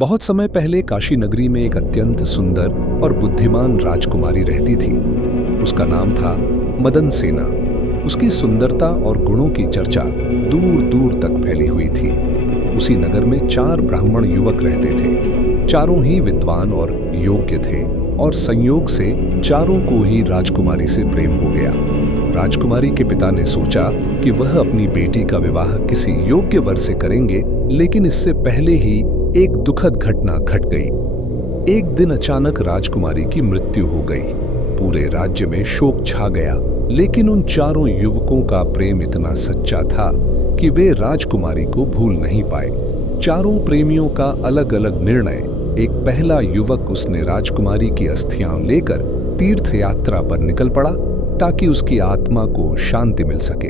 बहुत समय पहले काशी नगरी में एक अत्यंत सुंदर और बुद्धिमान राजकुमारी रहती थी। उसका नाम था मदन सेना। उसकी सुंदरता और गुणों की चर्चा दूर दूर तक फैली हुई थी। उसी नगर में 4 ब्राह्मण युवक रहते थे। चारों ही विद्वान और योग्य थे और संयोग से चारों को ही राजकुमारी से प्रेम हो गया। राजकुमारी के पिता ने सोचा कि वह अपनी बेटी का विवाह किसी योग्य वर से करेंगे, लेकिन इससे पहले ही एक दुखद घटना घट गई। एक दिन अचानक राजकुमारी की मृत्यु हो गई। पूरे राज्य में शोक छा गया, लेकिन उन चारों युवकों का प्रेम इतना सच्चा था कि वे राजकुमारी को भूल नहीं पाए। चारों प्रेमियों का अलग अलग निर्णय। एक पहला युवक उसने राजकुमारी की अस्थियां लेकर तीर्थ यात्रा पर निकल पड़ा ताकि उसकी आत्मा को शांति मिल सके।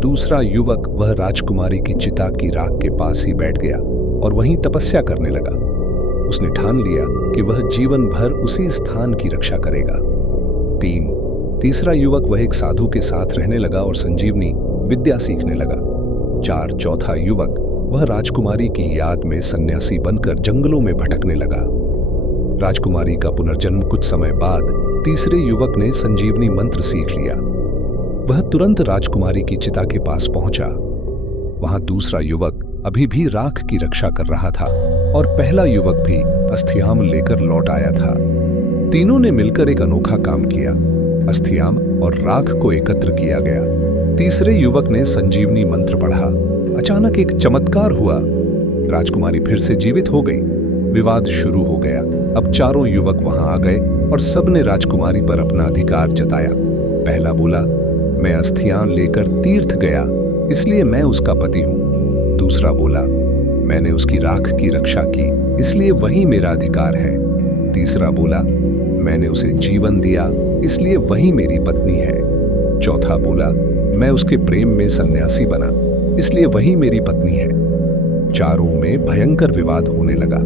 दूसरा युवक वह राजकुमारी की चिता की राख के पास ही बैठ गया और वहीं तपस्या करने लगा। उसने ठान लिया कि वह जीवन भर उसी स्थान की रक्षा करेगा। तीसरा युवक वह एक साधु के साथ रहने लगा और संजीवनी विद्या सीखने लगा। चौथा युवक वह राजकुमारी की याद में सन्यासी बनकर जंगलों में भटकने लगा। राजकुमारी का पुनर्जन्म कुछ समय बाद तीसरे युवक ने संजीवनी मंत्र सीख लिया। वह तुरंत राजकुमारी की चिता के पास पहुंचा। वहां दूसरा युवक अभी भी राख की रक्षा कर रहा था और पहला युवक भी अस्थियाम लेकर लौट आया था। तीनों ने मिलकर एक अनोखा काम किया। अस्थियाम और राख को एकत्र किया गया। तीसरे युवक ने संजीवनी मंत्र पढ़ा। अचानक एक चमत्कार हुआ। राजकुमारी फिर से जीवित हो गई। विवाद शुरू हो गया। अब चारों युवक वहां आ गए और सबने राजकुमारी पर अपना अधिकार जताया। पहला बोला, मैं अस्थियां लेकर तीर्थ गया, इसलिए मैं उसका पति हूं। दूसरा बोला, मैंने उसकी राख की रक्षा की, इसलिए वही मेरा अधिकार है। तीसरा बोला, मैंने उसे जीवन दिया, इसलिए वही मेरी पत्नी है। चौथा बोला, मैं उसके प्रेम में सन्यासी बना, इसलिए वही मेरी पत्नी है। चारों में भयंकर विवाद होने लगा।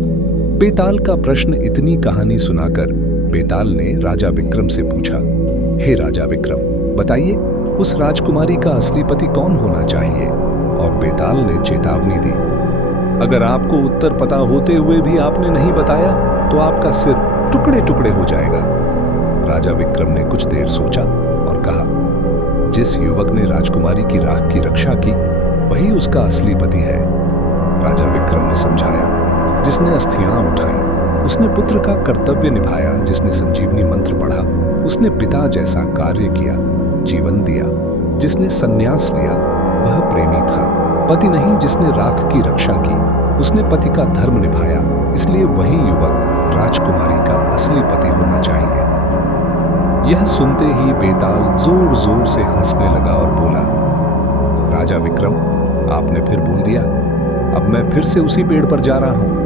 बेताल का प्रश्न इतनी कहानी सुनाकर बेताल ने राजा विक्रम से पूछा, हे राजा विक्रम, बताइए उस राजकुमारी का असली पति कौन होना चाहिए? और बेताल ने चेतावनी दी, अगर आपको उत्तर पता होते हुए भी आपने नहीं बताया तो आपका सिर टुकड़े टुकड़े हो जाएगा। राजा विक्रम ने कुछ देर सोचा और कहा, जिस युवक ने राजकुमारी की राख की रक्षा की वही उसका असली पति है। राजा विक्रम ने समझाया, जिसने अस्थियां उठाई उसने पुत्र का कर्तव्य निभाया, जिसने संजीवनी मंत्र पढ़ा उसने पिता जैसा कार्य किया, जीवन दिया। जिसने सन्यास लिया वह प्रेमी था, पति नहीं। जिसने राख की रक्षा की उसने पति का धर्म निभाया, इसलिए वही युवक राजकुमारी का असली पति होना चाहिए। यह सुनते ही बेताल जोर जोर से हंसने लगा और बोला, राजा विक्रम, आपने फिर बोल दिया, अब मैं फिर से उसी पेड़ पर जा रहा हूं।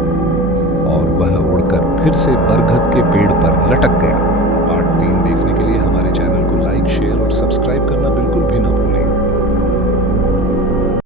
और वह उड़कर फिर से बरगद के पेड़ पर लटक गया। पार्ट 3 देखने के लिए हमारे चैनल को लाइक, शेयर और सब्सक्राइब करना बिल्कुल भी न